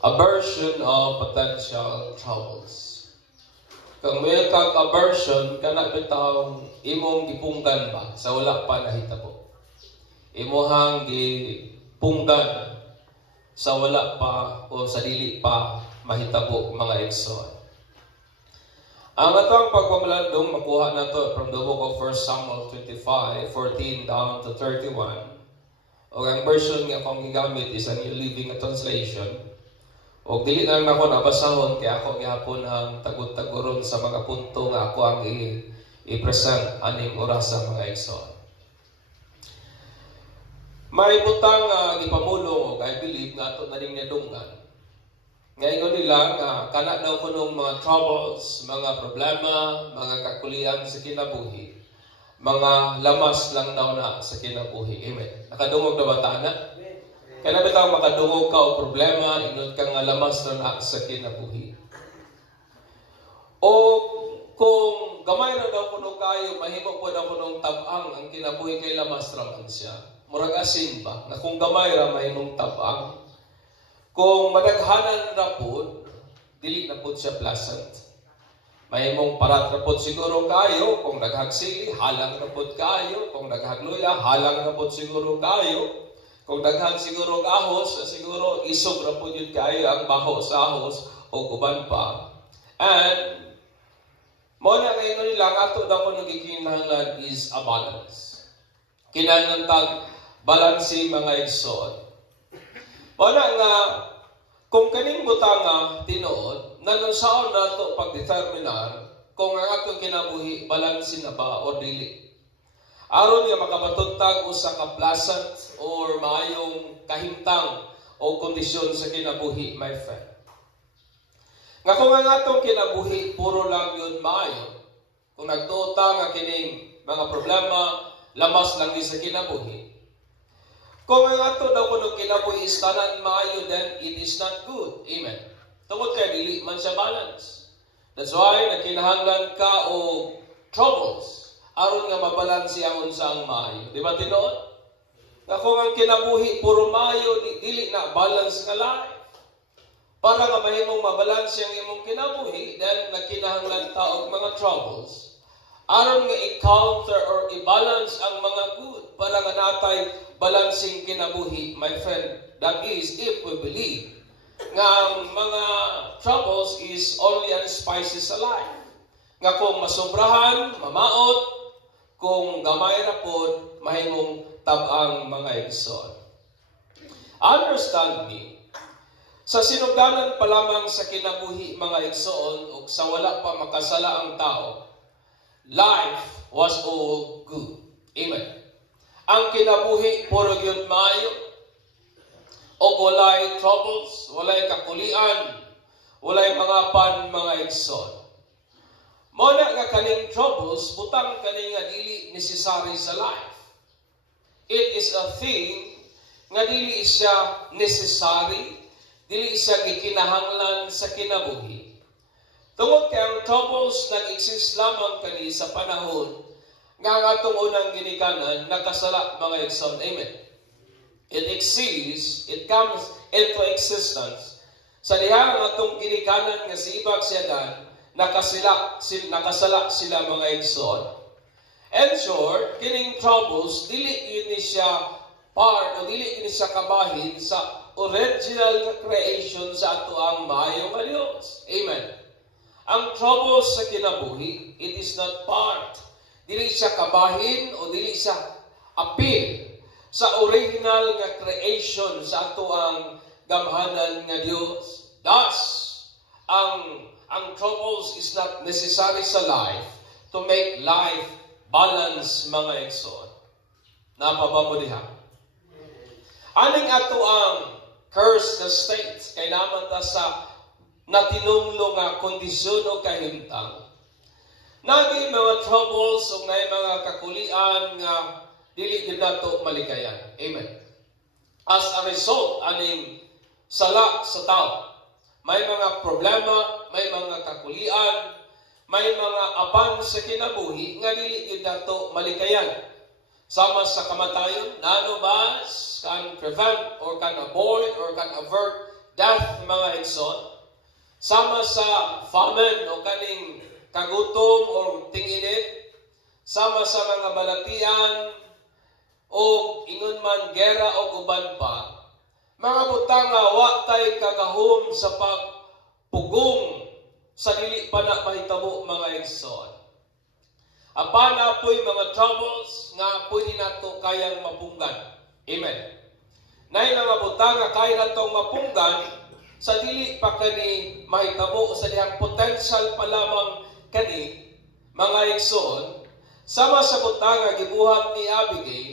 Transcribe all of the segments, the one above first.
Aversion of potential troubles. Kung may kag aversion, kana bitaw imong gipunggan ba sa wala pa nahitabo. Imuhang gipunggan sa wala pa o sa dili pa mahitabo mga igsoon. Ang atong pagpamalandong makuha nato from the book of 1 Samuel 25:14 down to 31. O ang version nga akong gigamit is a New Living Translation. O dili na lang ako nabasahon kaya ako gihapon ang tagod-taguron sa mga punto nga ako ang i-present aning oras sa mga igsoon. May butang gipamulong o I believe nga ato na rin nadunggan. Ngayon nila nga kana daw kunong mga troubles, mga problema, mga kakulian sa kinabuhi, mga lamas lang daw na sa kinabuhi. Amen. Nakadungog na ba na? Kaya na bitaw makadungog ka o problema, inod ka nga lamas na sa kinabuhi. O kung gamay na daw kuno kayo, mahimo po daw kunong tabang ang kinabuhi kay lamas raman siya. Murag asin ba? Na kung gamay ra mahimong tabang. Kung madaghanan na po, dili na po siya pleasant. Mahimong parat na po siguro kayo, kung naghagsili, halang na po kayo, kung naghagluya, halang na po siguro kayo. Kung daghang siguro ahos, siguro isog na po yun kayo ang baho sa ahos o uban pa. And, muna ngayon nilang ato na ko nagikinahanglan is a balance. Kinahanglan tag balansi mga igsoon. Muna nga, kung kaning butang nga tinuod, nanunsaon na ito pagdeterminar kung ang atong kinabuhi balansi na ba o dili. Aron nga makabatuntag usa ka pleasant or maayong kahimtang o kondisyon sa kinabuhi, my friend. Nga kung ang atong kinabuhi puro lang yun maayo, kung nagtuota nga kining mga problema, lamas lang din sa kinabuhi. Kung ang ato daw kuno kinabuhi is tanan maayo, then it is not good. Amen. Tungod kay dili man siya balance. That's why nakinahanglan ka o troubles aron nga mabalansi ang unsang maayo. Di ba tinuod? Nga kung ang kinabuhi puro maayo, dili na balance nga life. Para nga mahimong mabalansi ang imong kinabuhi, then nakinahanglan ta og mga troubles. Aron nga i-counter or i-balance ang mga good para nga natay balancing kinabuhi, my friend. That is, if we believe nga ang mga troubles is only an spices sa life. Nga kung masobrahan, mamaot, kung gamay ra pod, mahimong tab-ang mga igsoon. Understand me, sa sinugdanan pa lamang sa kinabuhi mga igsoon o sa wala pa makasala ang tao, life was all good. Amen. Ang kinabuhi puro gyud maayo, o walay troubles, walay kakulian, walay mga pan mga igsoon. Muna nga kaning troubles, butang kaning nga dili necessary sa life. It is a thing nga dili siya necessary, dili siya gikinahanglan sa kinabuhi. Tungod kay ang troubles nag-exist lamang kani sa panahon nga ang atong unang ginikanan nakasala mga igsoon. Amen. It exists, it comes into existence. Sa diha ang atong ginikanan nga si ibag siya nakasala sila mga igsoon. And sure, kining troubles, dili yun siya part o dili yun siya kabahin sa original creation sa ato ang maayo nga Dios. Amen. Ang troubles sa kinabuhi, it is not part. Dili siya kabahin o dili siya appeal sa original nga creation sa ato ang gamhanan nga Dios. Thus, ang troubles is not necessary sa life to make life balance mga igsoon. Napaba mo diha? Aning ato ang cursed state kay naman ta sa natinumlo nga kondisyon o kahimtang. Naging mga troubles o mga kakulian nga dili gid nato malikayan. Amen. As a result, aning sala sa tao, may mga problema, may mga kakulian, may mga apan sa kinabuhi nga dili gid nato malikayan. Sama sa kamatayon, nanobas can prevent or can avoid or can avert death mga igsoon. Sama sa famine o kaning kagutom o tinginit, sama sa mga balatian o ingon man gera o uban pa, mga butang nga wa tay kagahom sa pagpugong sa dili pa na mahitabo mga igsoon. Apan apoy mga troubles nga pwede nato kayang mapunggan. Amen. Nay nga butang nga kaya natong mapunggan sa dili pa kani mahitabo sa dihang potential pa lamang kani mga igsoon, sama sa butang nga gibuhat ni Abigail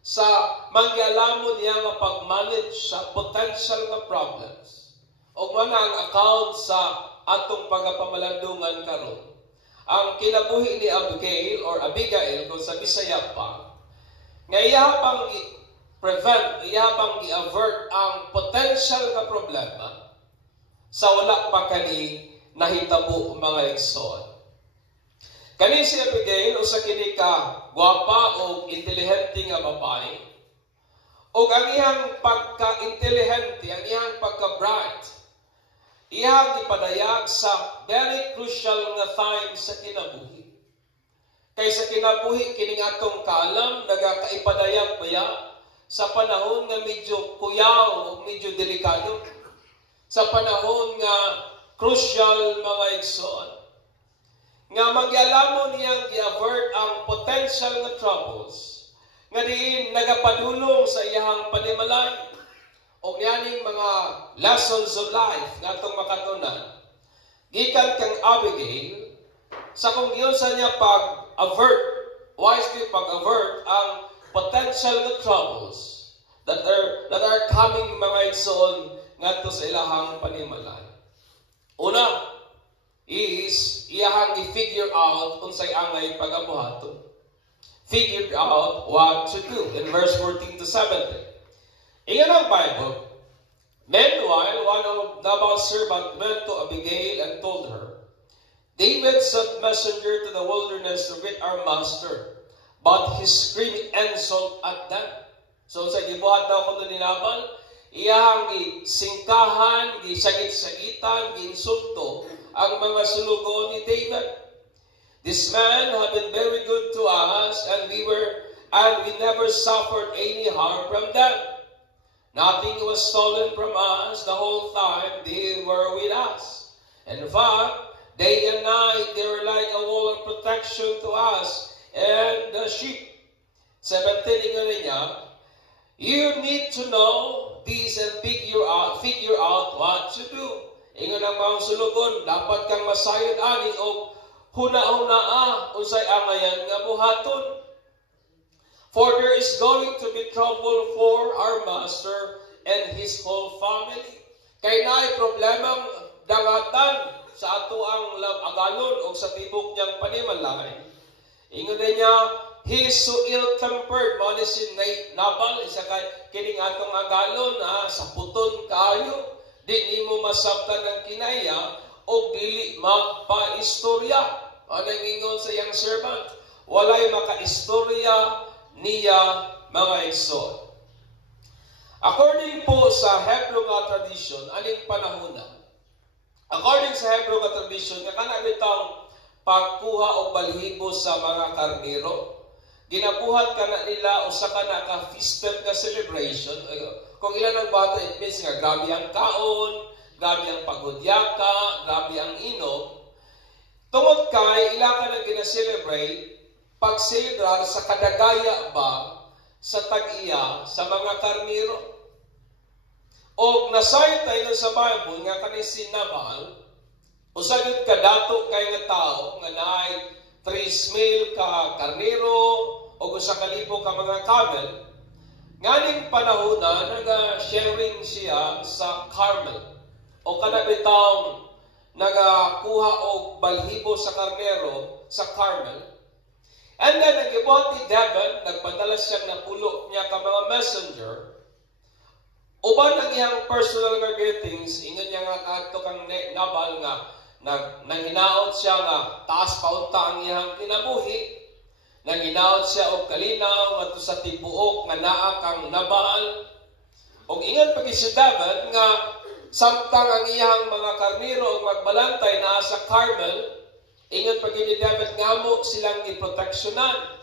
sa mangyalamon niya nga pag-manage sa potential nga problems o man ang account sa atong pagapamalandungan karon. Ang kinabuhi ni Abigail kung sa Bisaya pa, nga iya pang prevent, iya pang i-avert ang potential nga problema sa wala pa kani nahitabo mga igsoon. Kani si Abigail usa kini ka gwapa o intelihente nga babae. O ang iyang pagka-intelihente, ang iyang pagka-bright, iyang ipadayag sa very crucial nga time sa kinabuhi. Kay sa kinabuhi kining atong kaalam nagakaipadayag baya sa panahon nga medyo kuyaw o medyo delikado. Sa panahon nga crucial mga igsoon. Nga magyalamon niyang i-avert ang potential nga troubles nga diin nagapadulong sa iyang panimalay o niyaning mga lessons of life nga itong makatunan. Gikan kang Abigail sa kung giyon sa niya pag-avert, wisely pag-avert ang potential nga troubles that are coming mga igsoon ngadto sa ilahang panimalay. Una is iyahang i-figure out unsay angay pagabuhaton. Figure out what to do in verse 14 to 17. Ingon ang Bible, meanwhile, one of Nabal's servant went to Abigail and told her, David sent messenger to the wilderness to greet our master, but he screamed insult at them. So sa gibuhat daw ko ni Nabal, iyang gisingkahan, gisagit-sagitan, ginsulto ang mga sulugo ni David. This man had been very good to us, and we never suffered any harm from them. Nothing was stolen from us the whole time they were with us. In fact, day and night they were like a wall of protection to us and the sheep. 17 ingon niya, you need to know this and figure out what to do. Ingon ang mga sulugon, dapat kang masayod ani o huna-hunaa unsay angayan nga buhaton. For there is going to be trouble for our master and his whole family. Kay naay problemang dangatan sa ato ang agalon o sa tibok niyang panimalay. Ingon niya, he is so ill-tempered. Mali si Nabal, isa kining atong agalon, sa puton kayo. Di nimo masabtan ng kinaya o dili magpa-istorya. Anong ingon sa iyang servant? Walay maka-istorya niya mga igsoon. According po sa Hebrew nga tradition, aning panahonan? According sa Hebrew nga tradition, nga kanabitang pagkuha o balhibo sa mga karniro, ginabuhat ka na nila o sa ka feasted ka celebration. Kung ilan ang bata, it means nga grabe ang kaon, grabe ang paghudyaka, grabe ang inom. Tungod kay ilan ka nang gina-celebrate, pag-celebrar sa kadagaya ba sa tag-iya sa mga karniro. O nasayot tayo sa Bible nga kanin si Nabal, usagid ka dato kay nga tao nga naay 3,000 ka karniro o usa ka libo ka mga camel. Nganing panahon na naga-sharing siya sa Carmel o kanabitang nagakuha og balhibo sa karnero sa Carmel. And then, nag-ibuhat ni David, nagpadala siya na pulo niya ka mga messenger. Uban ang iyang personal greetings, ingon niya nga kadto kang Nabal nga, nanghinaot siya nga, taas paunta ang iyang kinabuhi. Nanghinaot siya og kalinaw, nga sa tibuok, nga naa kang Nabal. Og ingon pag si David nga, Samtang ang iyang mga karniro o magbalantay naa sa Carmel, ingon pag ni David nga mo silang giproteksyonan.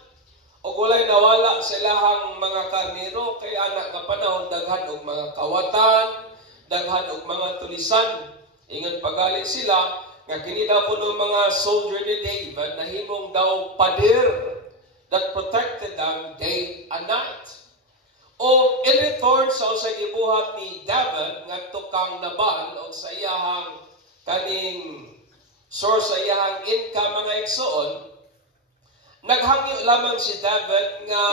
O walay nawala sa ilahang mga karniro, kay anak nga panahon, daghan og mga kawatan, daghan og mga tulisan. Ingon pagalit sila, nga kini daw po ng mga soldier ni David, nahimong daw pader that protected them day and night. O in return sa usay gibuhat ni David ngadto kang Nabal o sa iyahang kaning source sa iyahang income mga igsoon, naghangyo lamang si David nga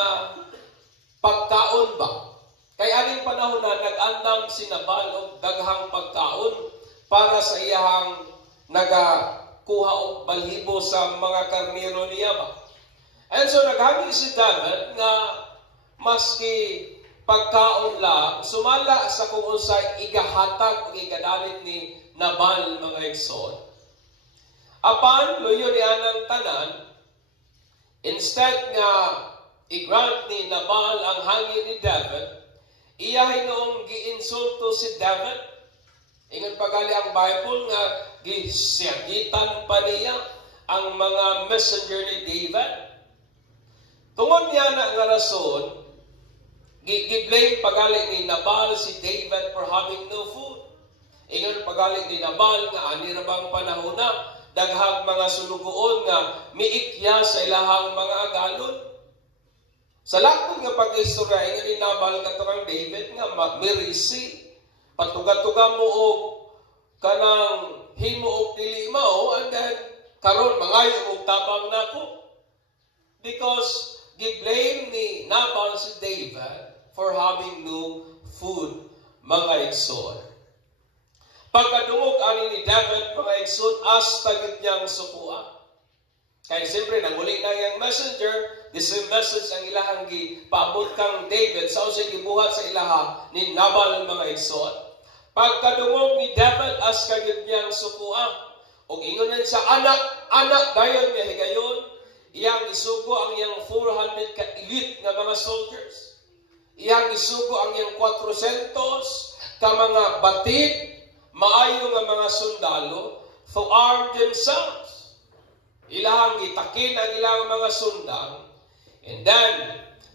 pagkaon ba. Kay aning panahon na nag-andam si Nabal og daghang pagkaon para sa iyahang nagakuha og balhibo sa mga karniro niya ba. And so naghangyo si David nga maski pagkaon lang, sumala sa kung unsay igahatag o igadalit ni Nabal mga igsoon. Apan, luyo ni anang tanan, instead nga i-grant ni Nabal ang hangyo ni David, iyahay noong giinsulto si David. Ingon pagali ang Bible nga gisyagitan pa niya ang mga messenger ni David. Tungod niya na nga rason, gi-blame pagali ni Nabal si David for having no food. Ingon pagali ni Nabal nga ani ra bang panahon na daghang mga sulugoon nga miikya sa ilahang mga agalon. Sa lakton nga pag-istorya ingon ni Nabal katurang David nga magmirisi, patuga-tuga mo og kanang himo og dili mao, and then karon mangayo og tabang nako. Because gi-blame ni Nabal si David for having no food, mga igsoon. Pagkadungog ani ni David, mga igsoon, hasta gid niyang sukuan. Kaya siyempre, nanguli na yung messenger, the same message ang ilahang gipaabot kang David, sa usay gibuhat sa ilaha ni Nabal, mga igsoon. Pagkadungog ni David, hasta gid niyang sukuan. O ingonan sa anak dayon niya higayon, iyang isugo ang iyang 400 ka elite nga mga soldiers. Iyang isugo ang iyang 400 ka mga batid, maayo nga mga sundalo, to arm themselves. Ilahang itakin ang ilang mga sundang, and then,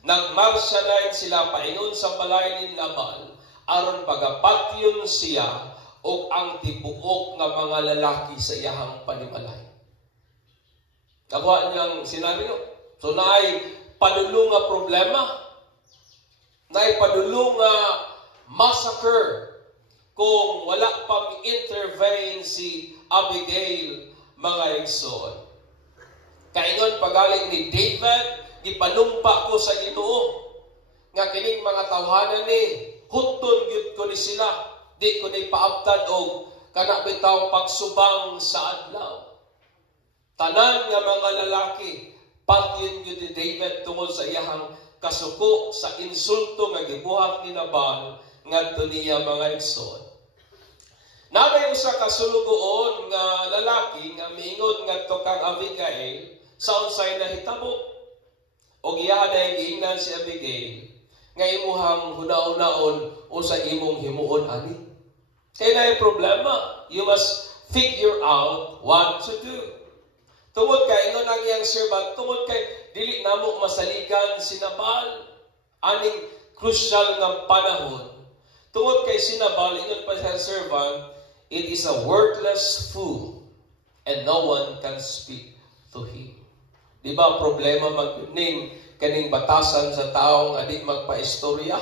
nagmarsya na sila paingon sa balay ni Nabal, aron pagapatyon siya o ang tibuok nga mga lalaki sa iyahang panimalay. Nakuha niyang senaryo. So, naay padulo nga problema. Naay padulo nga massacre kung wala pa intervene si Abigail, mga igsoon. Kaingon pagaling ni David, gipanumpa ko sa Ginoo nga kining mga tawhanan ni huton gyud ko ni sila, di ko ni paabtan og kana bitaw pagsubang sa adlaw. Tanan nga mga lalaki, patyon yun ni David tungod sa iyahang kasuko sa insulto nga gibuhat ni Nabal ngadto niya mga igsoon. Nabay usa ka sulugoon nga lalaki nga miingon ngadto kang Abigail sa unsay nahitabo. Og iya na giingnan si Abigail nga imuhang hunaon-naon o sa imong himuon ani. Kay naay problema, you must figure out what to do. Tungod kay ingon ang iyang servant, tungod kay dili namo masaligan si Nabal aning crucial nga panahon. Tungod kay si Nabal, ingon pa sa servant, it is a worthless fool and no one can speak to him. Di ba problema magning kaning batasan sa taong adi magpaistorya?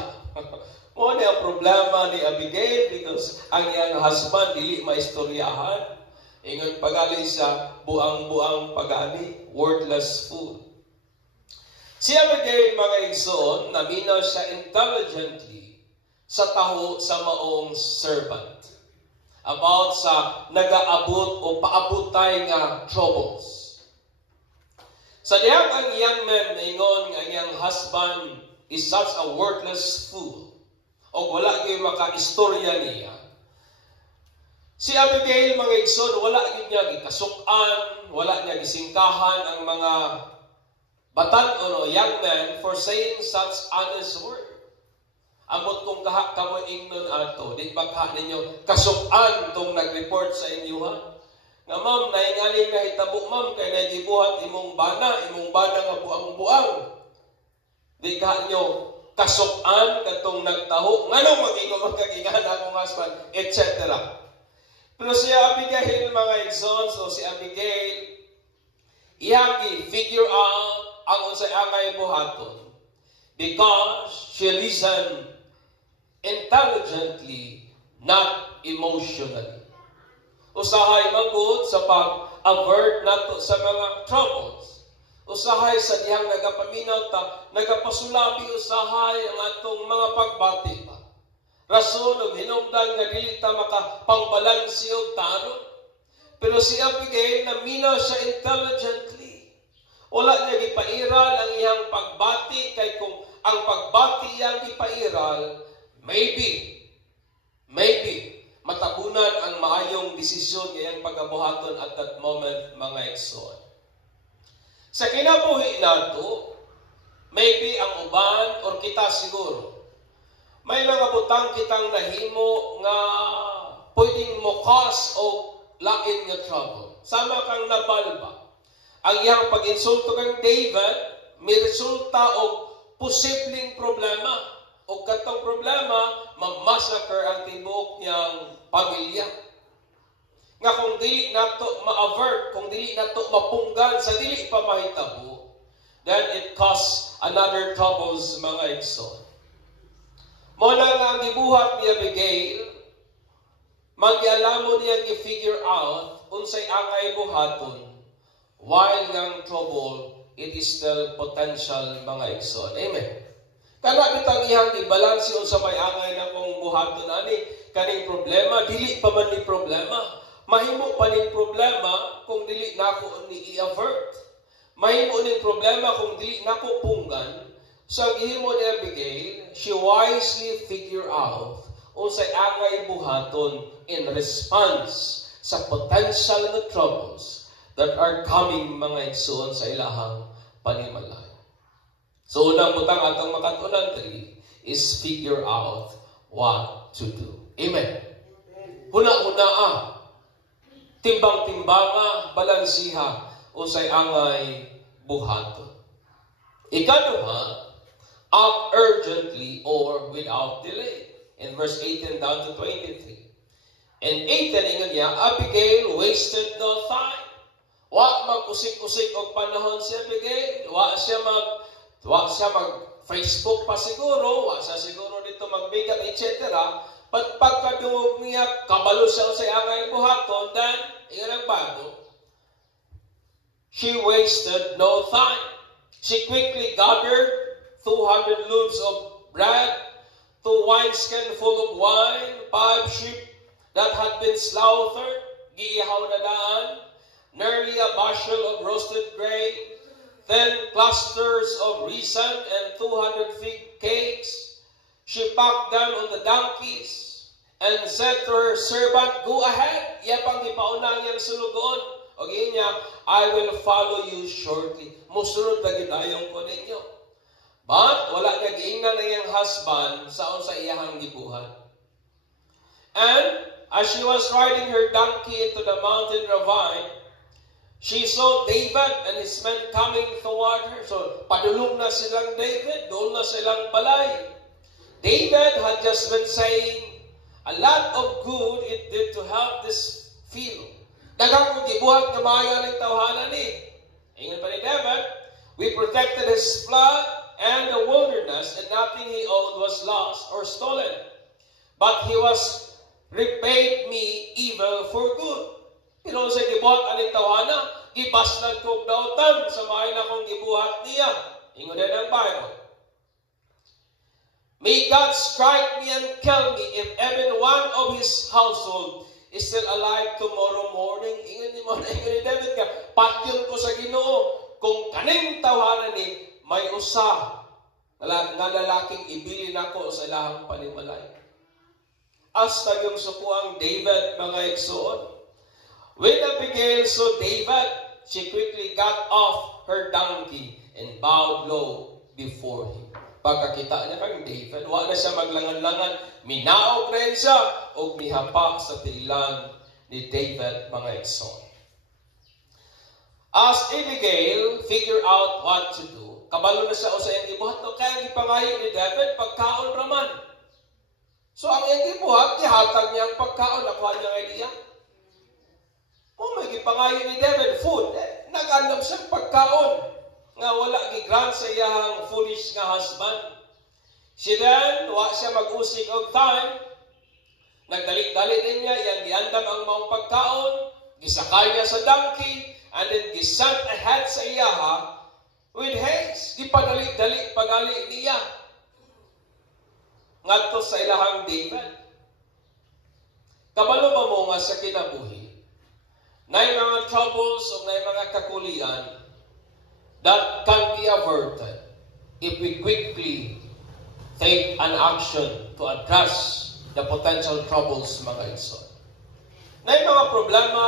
Mo ni ang problema ni Abigail because ang iyang husband dili maistoryahan. Ingon pagali sa buang-buang pagani, worthless fool. Si Abigail, mga igsoon, naminaw siya intelligently sa taho sa maong servant about sa nagaabot o paabotay nga troubles. Sa diyang ang young man ingon nga iyang husband is such a worthless fool o wala gyud maka-istorya niya. Si Abigail, mga igsoon, wala niya gikasukan, wala niya gisingkahan ang mga batan o young man for saying such honest word. Amot kung kaha kamo ingnon ato, di ba kaha ninyo kasukan tong nag-report sa inyo ha? Nga ma'am, naingaling na hitabo ma'am, kay nagibuhat imong bana nga buang-buang. Di kaha nyo kasukan katong nagtaho, nganong mag-ingo magkagingan akong husband, etc. Pero si Abigail, mga igsoon, so si Abigail, iyang figure out ang unsay angay buhaton because she listened intelligently, not emotionally. Usahay manggod sa pag-avert nato sa mga troubles. Usahay sa dihang nagapaminaw ta, nagapasulabi usahay ang atong mga pagbati pa. Rason o hinungdan nga dili ta makapangbalansi o taro. Pero si Abigail, naminaw siya intelligently. Wala niya gipairal ang iyang pagbati, kay kung ang pagbati iyang gipairal, maybe, matabunan ang maayong desisyon ngayang pagabuhaton at that moment, mga igsoon. Sa kinabuhi nato, maybe ang uban or kita siguro, may mga butang kitang nahimo nga pwedeng mo cause o lain nga trouble. Sama kang nabalba. Ang iyang pag-insulto kang David, may resulta o posibleng problema. O katong problema, ma-massacre ang tibuok niyang pamilya. Nga kung dili nato ma-avert, kung dili nato mapunggan sa dili pa mahitabo, then it cause another troubles, mga igsoon. Muna nga ang gibuhat ni Abigail, mag-ialamo niya i-figure out unsay angay buhaton, while ngang trouble, it is still potential, mga igsoon. Amen. Kana bitang iyang ibalansi unsa may angay na kung buhaton ani kaning problema, dili pa man ni problema. Mahimo pa ning problema kung dili nako ni i-avert. Mahimo ning problema kung dili nako punggan. So ang gihimo ni Abigail, she wisely figure out unsay angay buhaton in response sa potential na troubles that are coming, mga igsoon, sa ilahang panimalay. So unang butang atong makatunan diri is figure out what to do. Amen. Huna-hunaa, timbang-timbanga, balansiha, unsay angay buhaton. Ikaduha, act urgently or without delay. In verse 18 down to 23. And 18, ingon niya, Abigail wasted no time. Wa mag-usik-usik og panahon si Abigail. Wa siya mag-Facebook pa siguro. Wa siya siguro dito magbigat, etc. Pagkadungog niya, kabalo siya sa angay buhaton, then, ingon ang bago, she wasted no time. She quickly gathered 200 loaves of bread, 2 wineskins full of wine, 5 sheep that had been slaughtered, giihaw na daan, nearly a bushel of roasted grain, 10 clusters of resin, and 200 fig cakes. She packed them on the donkeys and said to her servant, "Go ahead." Iya pang ipauna niyang sulugon. O niya, "I will follow you shortly." Musunod na gidayong ko ninyo. But wala niya giingnan na iyang husband sa unsa iyahang gibuhat. And as she was riding her donkey into the mountain ravine, she saw David and his men coming toward her. So padulong na silang David, doon na silang balay. David had just been saying a lot of good it did to help this field. Daghang kong gibuhat na maayo ng tawhanan ni. Ingon pa ni David, we protected his flood and the wilderness, and nothing he owed was lost or stolen. But he was repaid me evil for good. Pero sa gibuhat aning tawhana, gibasnan kong dautan sa maayo na kong gibuhat niya. Ingon din ang Bible. May God strike me and kill me if even one of his household is still alive tomorrow morning. Ingon ni David ka, patyon ko sa Ginoo kung kaning tawhanan ni may usa nga lalaking ibili nako sa ilahang panimalay. Hasta yung sukuang David, mga igsoon. When Abigail saw David, she quickly got off her donkey and bowed low before him. pagkakita niya kang David, wa na siya maglangan-langan, minaog na siya, o mihapa sa tiilan ni David, mga igsoon. As Abigail figure out what to do, kabalo na siya o sa iyang gibuhat, no? Kaya ang ipangayo ni David, pagkaon raman. So ang iyang gibuhat, ihatag niya ang pagkaon, nakuha niya ang idea. May gipangayo ni David, food. Nag-andam siya pagkaon nga wala gigrant sa iyang foolish nga husband. Si then, wa siya mag-usig og time, nagdalik-dalik din niya, iyang giandam ang maong pagkaon, gisakay niya sa donkey, and then gisant ahead sa iyaha with haste. Gipadalik-dalik pagali niya ngadto sa ilahang David. Kabalo ba mo nga sa kinabuhi, na mga troubles o na mga kakulian that can be averted if we quickly take an action to address the potential troubles, mga igsoon. Na mga problema,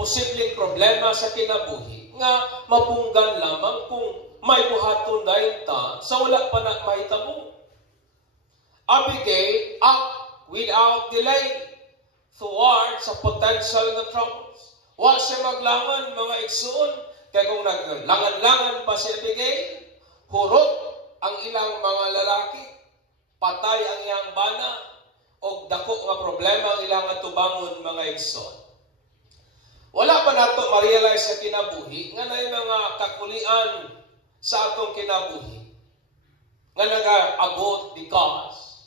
posibleng problema sa kinabuhi, nga mapunggan lamang kung may buhaton dahil ta sa wala pa na mahitabo. Abigail act without delay towards sa potential na troubles. Wa siya maglangan, mga igsoon, kaya kung naglangan-langan pa si Abigail, hurot ang ilang mga lalaki, patay ang iyang bana, o dako nga problema ang ilang atubangon, mga igsoon. Wala pa nato ma-realize sa kinabuhi nga na mga kakulian sa atong kinabuhi nga nag-abot because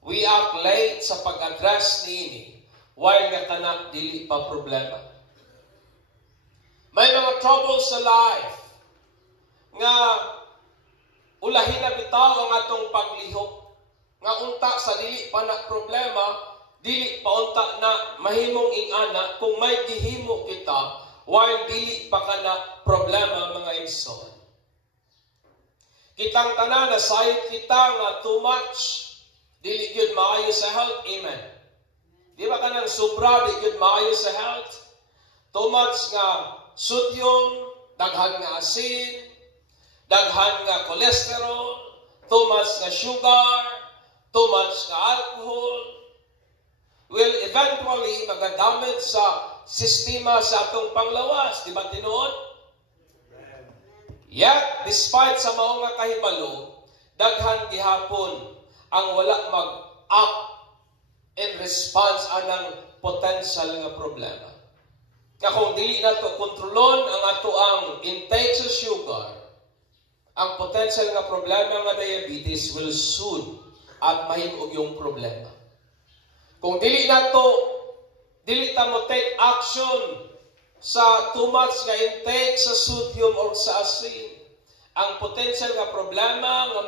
we act late sa pag-address niini while nga tanak dili pa problema. May mga troubles sa life nga ulahin na bitaw ang atong paglihok nga unta sa dili pa na problema, dili pa unta na mahimong ingana kung may gihimo kita while dili pa kana problema, mga igsoon. Kitang tanan na sayod kita nga too much dili gyud maayo sa health. Amen. Di ba kanang sobra di gyud maayo sa health? Too much nga sodium, daghan nga asin, daghan nga cholesterol, too much nga sugar, too much nga alcohol, will eventually magadamit sa sistema sa atong panglawas. Di ba tinuod? Yet, despite sa mao nga kahibalo, daghan gihapon ang wala mag-act in response anang potential nga problema. Nga kung dili nato kontrolon ang ato ang intake sa sugar, ang potential nga problema nga diabetes will soon at mahimog yung problema. Kung dili ta mo take action sa too much nga intake sa sodium or sa asin, ang potential nga problema nga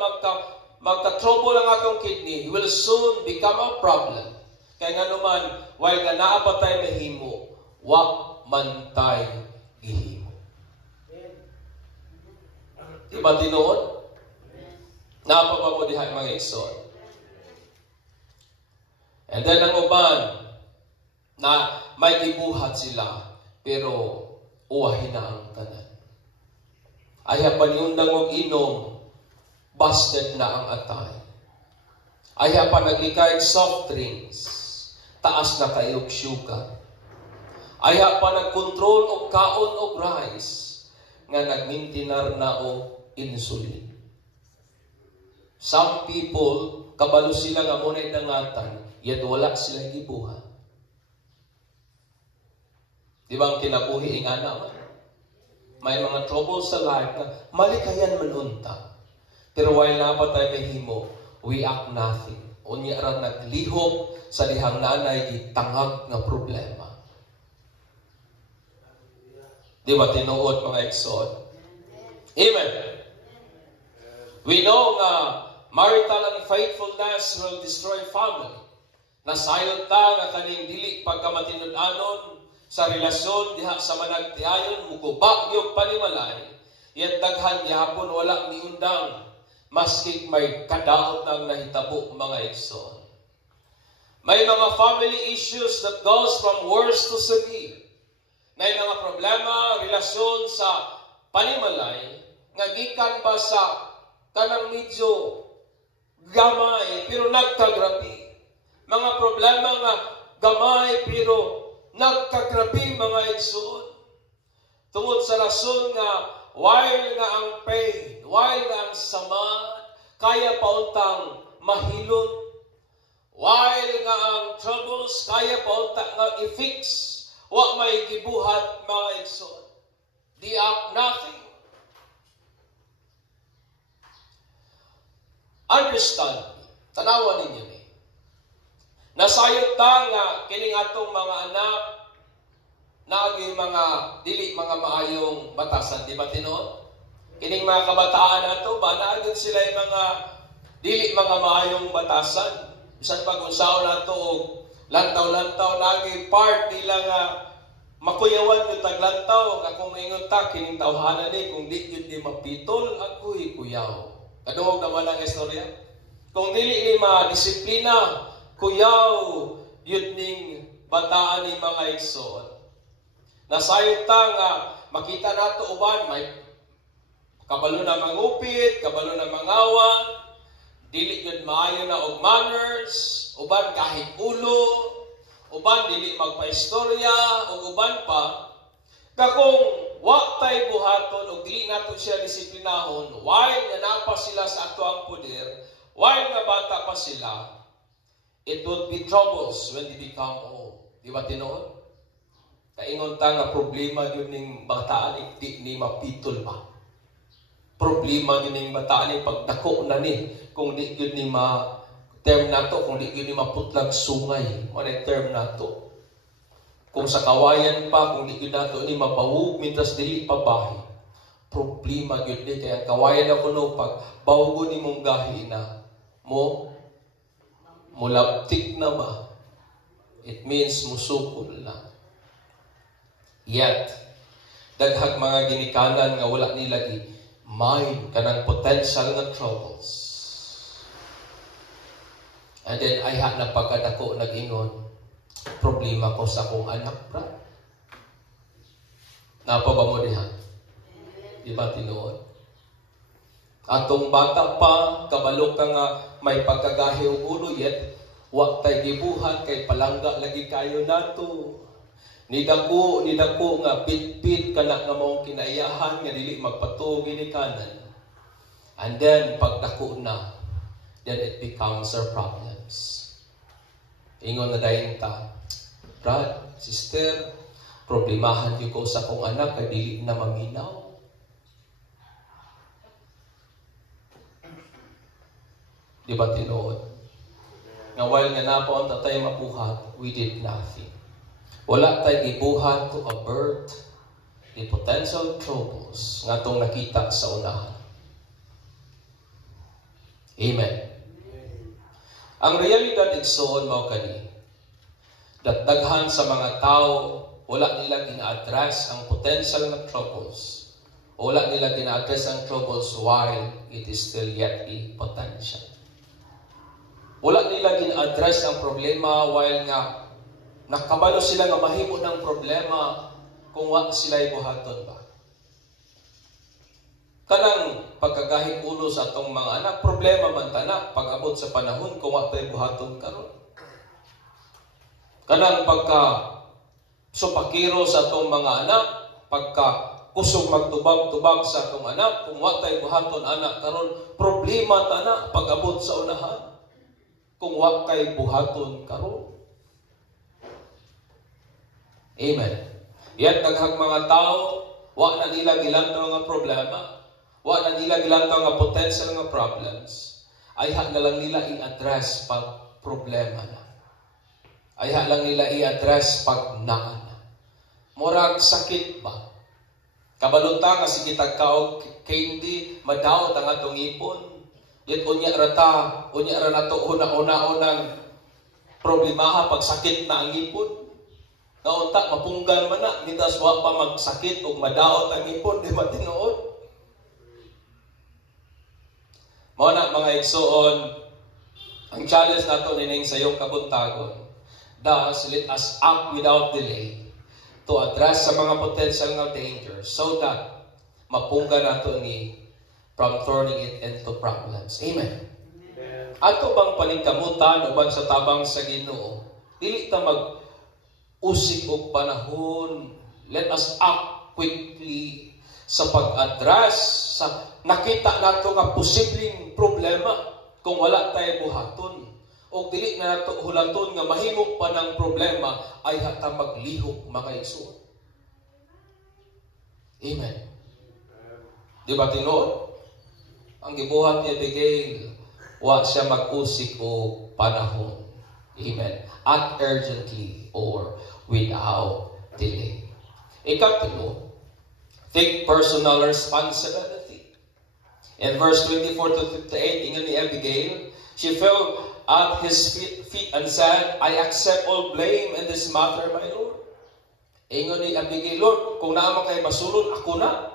magka-trouble ang atong kidney will soon become a problem. Kaya nga naman, while nga naa pa tayo mahimo, wag man tayo gihimo. Di ba tinuod? Napapa mo dihay, mga igsoon. And then ang uban, na may gibuhat sila, pero uwahin na ang tanan. Ayaw pa niundang og inom, busted na ang atay. Ayaw pa naglikay soft drinks, taas na kayo sugar. Ayaw pa nagkontrol og kaon og rice, nga nagmintinar na og insulin. Some people, kabalo sila nga muna'y dangatan, yet wala sila gibuhat. Di ba ang kinabuhi ing anak? May mga troubles sa life na malikayan man unta. Pero while napatay may himo, we act nothing. Unya ra naglihok sa dihang nanay gitangag nga problema. Di ba tinuod, mga igsoon? Amen. We know nga marital unfaithfulness will destroy family. Nasayod ta nga kaning dili pagkamatinud-anon sa relasyon diha sa managtiayon, muguba yung panimalay, yat daghan gihapon wala miundang, maski may kadaot ng nahitabo, mga igsoon. May mga family issues that goes from worse to severe. May mga problema, relasyon sa panimalay, nga gikan ba sa kanang medyo gamay pero nagkagrabi. Mga problema nga gamay pero nagkagrabi mga igsoon. Tungod sa rason nga while nga ang pain, while nga ang sama, kaya pauntang mahilot. While nga ang troubles, kaya pauntang nga i-fix. Wa may gibuhat mga igsoon. Di act nothing. Understand. Tanawan ninyo ni. Nasayot ta nga kining atong mga anak naging mga dili mga maayong batasan, di ba tinuod? Kining mga kabataan nato ba naagid sila yung mga dili mga maayong batasan. Bisan pag unsaon nato og lantaw-lantaw naging part nila nga makuyawan yung taglantaw nga kung ingon ta kining tawhanan ni kung di gyud di mapitol ako'y kuyaw. Kadungog naman ang istorya. Kung dili ni ma-disiplina, kuyaw yun ning bataan ni mga igsoon. Nasayot ta nga makita nato uban may kabalo na mangupit, kabalo na mangawan, dili gyud maayo na og manners, uban kahit ulo, uban dili magpaistorya, ug uban pa kung wa tay buhaton ug dili nato siya disiplinahon, while nga napa sila sa atoang poder, while nga bata pa sila, it would be troubles when they become old. Di ba tinuod? Kaingon ta nga problema yun ning bataan di ni mapitol ba. Problema yun ning bataan ni pagdako na ni kung di yun ni term nato, kung di yun ni maputlag sungay. Mo na term nato. Kung sa kawayan pa, kung di yun nato ni mabawog mintas dili pa bahay. Problema yun ni kaya kawayan ako no pag bawgo ni mong gahi na mo mulaptik na ba? It means musukol na. Yet, daghang mga ginikanan nga wala nila mind kanang potential nga troubles. And then, ayha na pagkadako nag-ingon, problema ko sa akong anak, bra. Napa ba mo diha? Di ba tinuod? Atong bata pa, kabalo ka nga may pagkagahi og ulo, yet, wak tay gibuhat kay palangga lagi kayo nato. Nidako nga bit-bit kana nga maong kinaiyahan nga dili magpatuog ni kanan. And then pagdako na, then it becomes our problems. Ingon na dayon ta, brad, sister, problemahan gyud ko sa akong anak kay dili na maminaw. Di ba tinuod? Nga while nga napaon tatay mabuhat, we did nothing. Wala tayo ibuhat to avert the potential troubles nga itong nakita sa unahan. Amen. Ang realidad igsoon mao kani, daghan sa mga tao wala nila gina-address ang potential na troubles. Wala nila gina-address ang troubles while it is still yet a potential. Wala nila gina-address ang problema while nga nakabalo sila nga mahimo ng problema kung wa sila ibuhaton ba. Kanang pagkagahit ulo sa atong mga anak, problema man tana pag-abot sa panahon kung wa tayo buhaton karon. Kanang pagka supakiro sa atong mga anak, pagka kusog magtubag-tubag sa atong anak, kung wa tayo buhaton anak karon, problema tana pag-abot sa unahan kung wa kay buhaton karon. Amen. Yan daghang mga tao, wa na nila gilantaw nga problema, wa na nila gilantaw nga potential nga problems. Ayha na lang nila i-address pag problema na. Ayha lang nila i-address pag naan na. Murag sakit ba? Kabalunta nga sige tagkaog kay hindi madaot ang atong ipon. Yet unya ra nato una-unang problemaha pag sakit na ang ipon. Naunta, mapunggan man na, mitas wa pa magsakit o madaot ang ipon, di ba tinuod? Mao na mga igsoon, ang challenge nato nining sa iyong kabuntagon. Thus, let us act without delay to address sa mga potential nga dangers so that mapunggan nato ni from turning it into problems. Amen. Ato bang paningkamutan uban sa tabang sa Ginoo, dili ta mag-usig og panahon. Let us act quickly sa pag-address sa nakita nato nga posibleng problema kung wala tayo buhaton. O dili na nato hulaton nga mahimo pa ng problema ay hata maglihok mga igsoon. Amen. Di ba tinuod? Ang gibuhat ni Abigail, wa siya mag-usik o panahon. Amen. Act urgently or without delay. Ikatlo, take personal responsibility. In verse 24 to 58, ingon ni Abigail, she fell at his feet and said, I accept all blame in this matter, my Lord. Ingon ni Abigail, Lord, kung naman kayo masulod, ako na.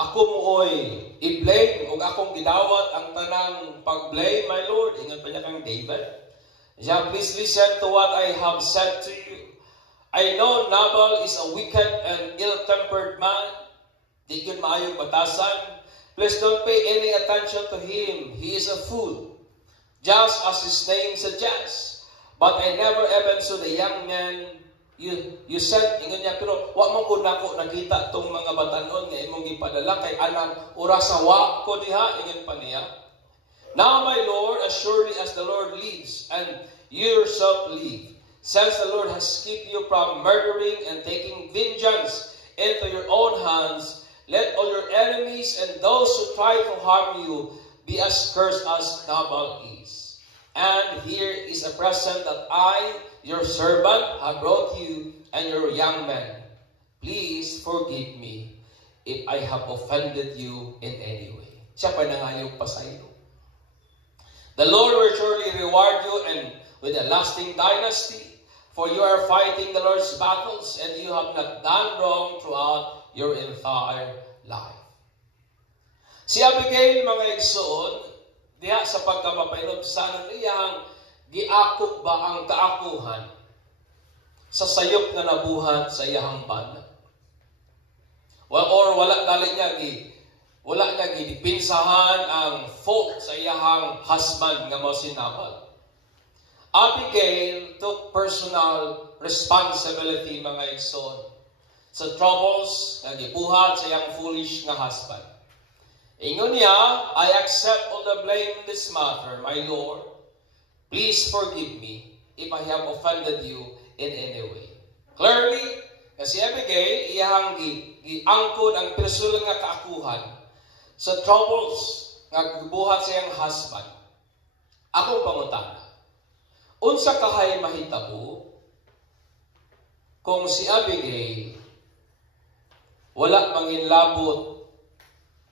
Ako mooy i-blame o akong gidawat ang tanang pag-blame, my Lord. Ingon pa niya kang David. Yeah, please listen to what I have said to you. I know Nabal is a wicked and ill-tempered man. Di yun maayong batasan. Please don't pay any attention to him. He is a fool, just as his name suggests. But I never even saw the young man you said, ingon niya, pero wa mong kung nako nakita tong mga batanon nga imong gipadala kay anak ora sa wa ko diha, ingon pa niya. Now, my Lord, as surely as the Lord lives, and you yourself live, since the Lord has kept you from murdering and taking vengeance into your own hands, let all your enemies and those who try to harm you be as cursed as Nabal is. And here is a present that I, your servant, have brought you and your young man. Please forgive me if I have offended you in any way. Siya pa nangayong pasaylo. The Lord will surely reward you and with a lasting dynasty, for you are fighting the Lord's battles and you have not done wrong throughout your entire life. Si Abigail, mga igsoon, diha sa pagkamapainubasan ng iyang giakop ba ang kaakuhan sa sayop na nabuhat sa iyang bana. Or wala niya gidipinsahan ang fault sa iyang husband nga mao si Nabal. Abigail took personal responsibility, mga igsoon, sa troubles nga gibuhat sa iyang foolish nga husband. Ingon niya, I accept all the blame in this matter, my Lord. Please forgive me if I have offended you in any way. Clearly, kasi Abigail, iyang giangkod ang personal nga kaakuhan sa troubles nga gibuhat sa iyang husband. Akong pangutana, unsa kahay mahitabo kung si Abigail wala manginlabot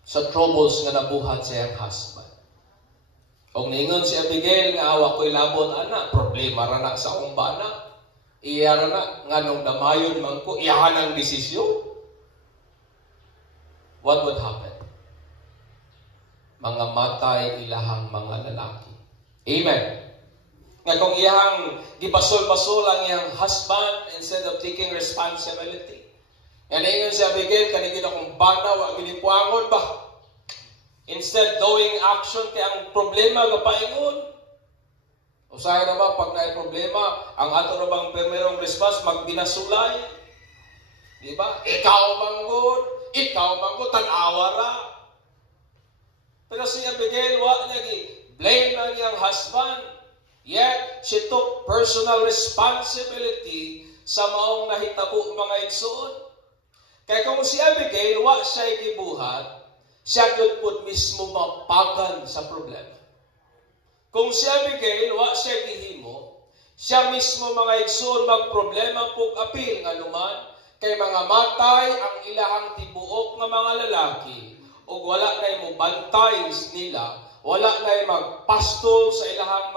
sa troubles nga nabuhat sa iyang husband? Kung ningon si Abigail nga awa ko'y labot, ana, problema ra na sa akong bana. Iya ra na, nga nung damayon man ko, iyahan ang desisyon. What would happen? Mga matay ilahang mga lalaki. Amen. Nga kung iyang gibasol-basol ang iyang husband instead of taking responsibility. Nga ningon si Abigail, kanigin akong bana, wag gilipuangon ba? Instead, doing action kay ang problema nga paingon. Usahay na ba, pag naay problema, ang ato na bang primerong response, magbinasulay. Di ba? Ikaw manggod, tanawa ra. Pero si Abigail, wa niya blame na niyang husband. Yet, she took personal responsibility sa maong nahitabo mga igsoon. Kaya kung si Abigail, wa siya gibuhat, siya yun po mismo mapagan sa problema. Kung si Abigail, wa siya gihimo, siya mismo mga igsoon magproblema po apil nga luman, kay mga matay ang ilahang tibuok nga mga lalaki, o wala na mo bantay nila, wala na magpastol sa ilahang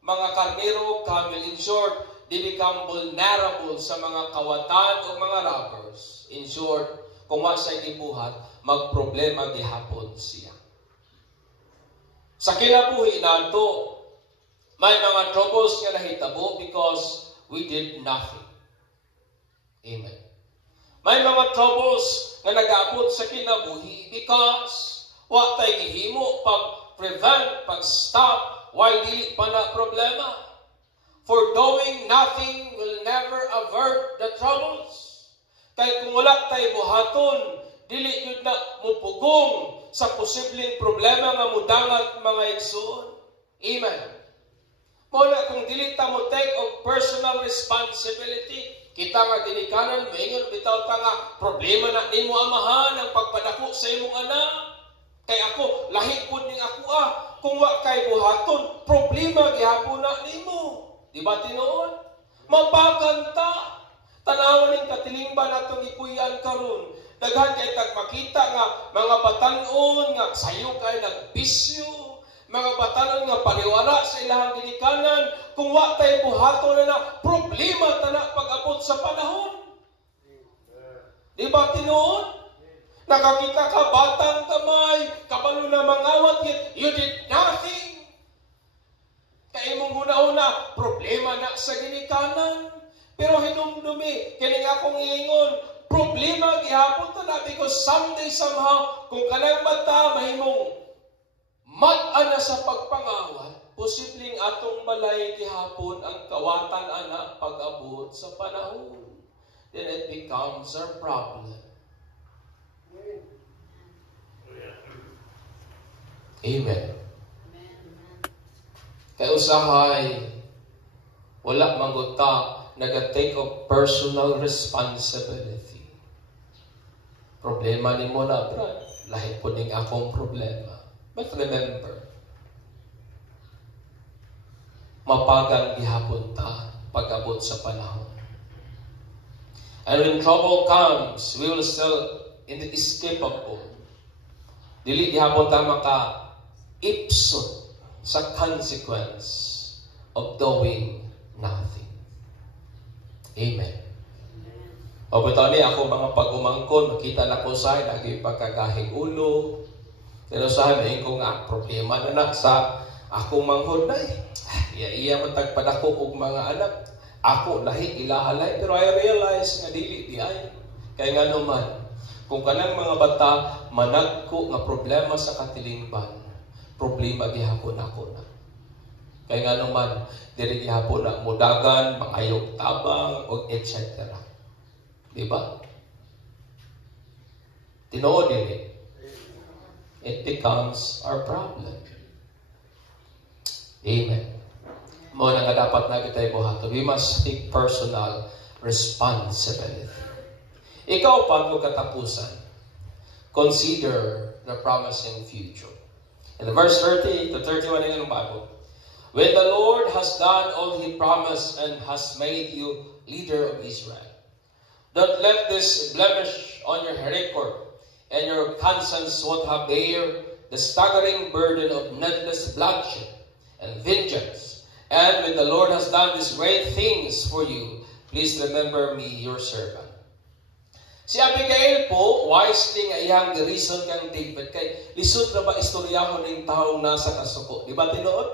mga karnero, camel. In short, they become vulnerable sa mga kawatan o mga robbers. In short, kung wa siya gibuhat, magproblema gihapon siya. Sa kinabuhi nato, may mga troubles nga nahitabo because we did nothing. Amen. May mga troubles nga nag-aabot sa kinabuhi because wa tay gihimo pag-prevent, pag-stop while dili pa na problema. For doing nothing will never avert the troubles. Kaya kung wala tayo buhaton, dili yun na mupugong sa posibleng problema nga mudangat mga igsoon. Amen. Muna kung dili ta mo take of personal responsibility, kita nga ginikanan, maingon bitaw ta nga problema na nimo amahan ang pagpadako sa imong anak. Kay ako, lahi pud ning ako kung wa kay buhaton, problema gihapon na nimo. Di ba tinuod? Mapaganta. Tanawon ning katilingban atong ikuyan karon. Daghan kay tag makita nga mga batan-on nga sayo kay nagbisyo, mga batan-on nga paniwala sa ilahang ginikanan, kung wa tay buhaton na problema tana pag-abot sa panahon. Di ba tinuod? Nakakita ka batang kamay, kabalo na mangawat, yet you did nothing. Kaya mong huna-huna, problema na sa ginikanan. Pero hinumdumi, kining akong iingon, problema gihapon ta na because someday somehow, kung kanang mata mahimong mat-ana sa pagpangawat, posibleng atong balay gihapon ang kawatan ana pag-abot sa panahon. Then it becomes our problem. Amen. Kaya usahay, wala maguta, nag-take of personal responsibility. Problema ni mo na, brad. Lahi po ning akong problema. But remember, mapagang gihapon ta pag-abot sa panahon. And when trouble comes, we will still inescapable. Dili gihapon ta maka-ipsot sa consequence of doing nothing. Amen. O bitaw ni ako mga pag-umangkon, makita na ko sa lagi pagkagahing ulo. Pero sa amin ko nga problema na sa akong manghod na iya matagpadako og mga anak. Ako lahi ilahalay, pero I realize nga dili di ay. Kaya nga naman, kung kanang mga bata managko nga problema sa katilingban, problema gihapon ako na. Kaya nga naman, dili gihapon na mudagan, mangayog tabang, o etc. Diba? Tinuod dili. It becomes our problem. Amen. Mo na nga dapat na kita ibuhato. We must take personal responsibility. Ikaw pa kung katapusan, consider the promising future. In verse 30 to 31 in the Bible, when the Lord has done all He promised and has made you leader of Israel, don't let this blemish on your record and your conscience won't have bear the staggering burden of needless bloodshed and vengeance. And when the Lord has done these great things for you, please remember me, your servant. Si Abigail po, wisely nga iyang reason kang David, kay lisod na ba istoryahon ng taong nasa kasuko? Di ba tinuod?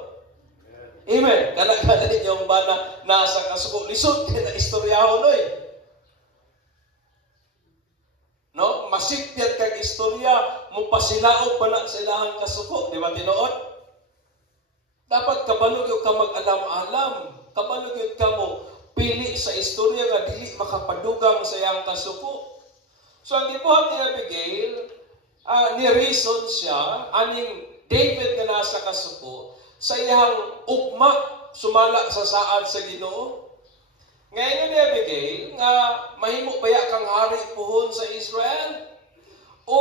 Amen. Kana ninyong ba na nasa kasuko? Lisod na istoryahon oy. No? Masipyat kag istorya, mupasilaog pa na sa ilahang kasuko. Di ba tinuod? Dapat kabalo yung ka mag-alam-alam. Kabalo yung ka mo pili sa istorya nga dili makapadugang sa iyang kasuko. So ang gibuhat ni Abigail, ni-reason siya, aning David nga nasa kasuko, sa iyang ugma, sumala sa saad sa Ginoo. Ngayon ni Abigail, nga mahimo baya kang hari puhon sa Israel, o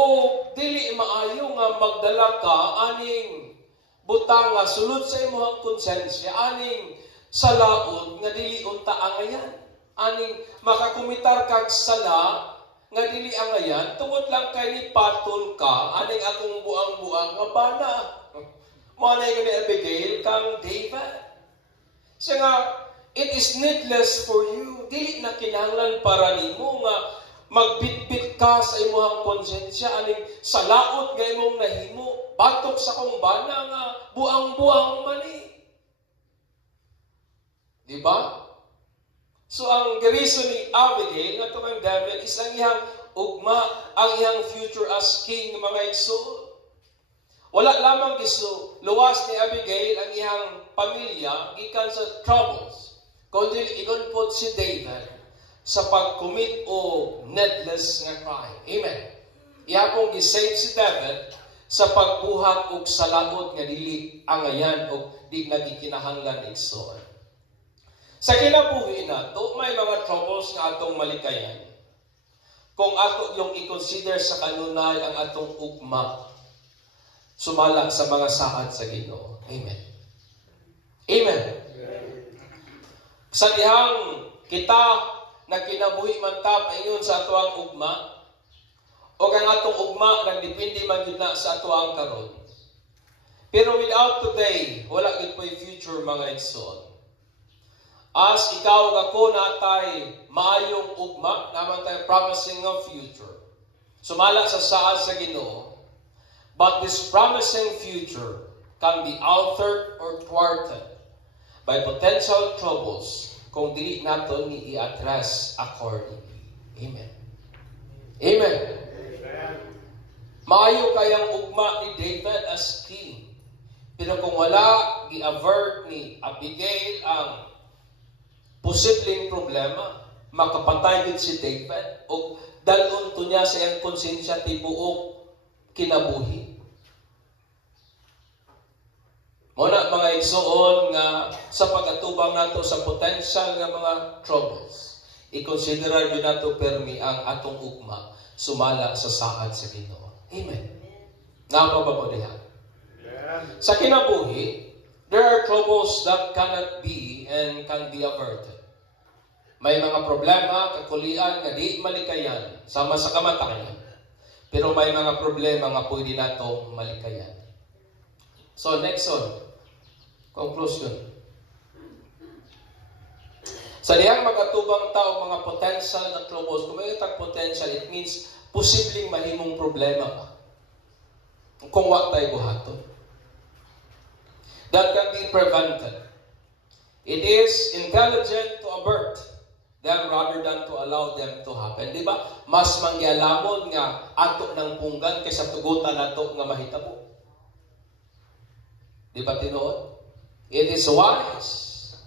dili maayo nga magdala ka, aning butang nga sulod sa imong konsensya, aning salaod nga dili unta angayan, aning makakumitar kag sala nga dili angayan, tungod lang kay ni patol ka, aning akong buang-buang nga bana. Mo na ni Abigail kang David. Siya nga, it is needless for you. Dili na kinahanglan para nimo nga magbitbit ka sa imong konsensya, aning salaot nga imong nahimo, batok sa kong bana nga buang-buang mani. Di ba? So ang reason ni Abigail nga itong David is ang iyang ugma, ang iyang future as king ng mga igsoon. Wala lamang giso luwas ni Abigail ang iyang pamilya gikan sa troubles. Kundi igon po si David sa pag-commit o needless nga crime. Amen. Iya pong gisave si David sa pagbuhat og salaot nga dili angayan o di nagikinahanglan igsoon. Sa kinabuhi nato, may mga troubles nga atong malikayan. Kung ato yung i-consider sa kanunay ang atong ugma, sumala sa mga saad sa Ginoo. Amen. Amen. Sa dihang kita na kinabuhi man ta paingon sa ato ang ugma, o ang atong ugma nagdepende man yun na sa ato ang karon. Pero without today, wala gid po'y future mga igsoon. As ikaw ako natay maayong ugma, naman tayo promising of future. Sumala sa saad sa Ginoo. But this promising future can be altered or thwarted by potential troubles kung dili nato ni i-address accordingly. Amen. Amen. Maayo kayang ugma ni David as king. Pero kung wala i-avert ni Abigail ang posibleng problema, makapatay gid si David o dalon to niya sa iyang konsensya tibuok kinabuhi. Muna mga igsoon nga sa pag-atubang nato sa potential nga mga troubles, i-consider yun nato permi ang atong ugma sumala sa saad sa Ginoo. Amen. Napapabodihan. Sa kinabuhi, there are troubles that cannot be and can be averted. May mga problema, kakulian nga di malikayan sama sa kamatayan. Pero may mga problema nga pwede nato malikayan. So next one, conclusion. Sa diyang magatubang tao mga potential na troubles, kung may itag potential, it means posibleng mahimong problema ka. Kung wag tayo buhaton. That can be prevented. It is intelligent to avert them rather than to allow them to happen. Di ba? Mas mangyalamon nga ato ng punggan kaysa tugutan nato nga mahitabo. Di ba tinuod? It is wise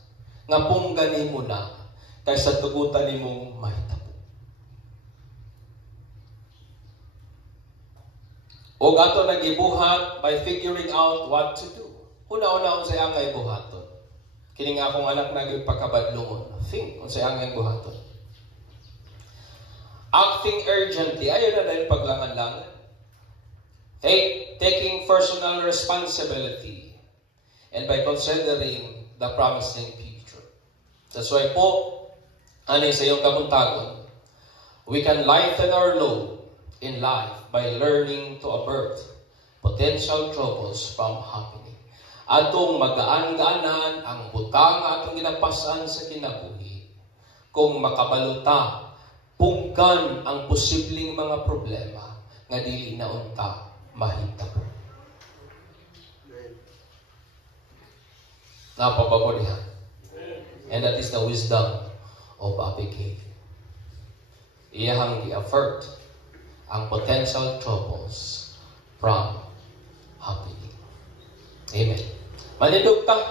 nga pungganin mo na kaysa tugutan ni mong mahitabo. O ato nagibuhat by figuring out what to do. Una-una unsay angay buhaton. Kini nga akong anak nagpakabadlungon. Think unsay angay buhaton. Acting urgently, ayo na dahil paglangan-langan. Taking personal responsibility and by considering the promising future. That's why po, ani sa iyong kabuntagon, we can lighten our load in life by learning to avert potential troubles from happening. Atong magaan-gaanan ang butang atong ginapasan sa kinabuhi. Kung makabaluta, pungkan ang posibleng mga problema nga dili na unta mahitabo. Napapabodihan. And that is the wisdom of Abigail. Iyahang i-avert ang potential troubles from happening. Amen. Manidugtang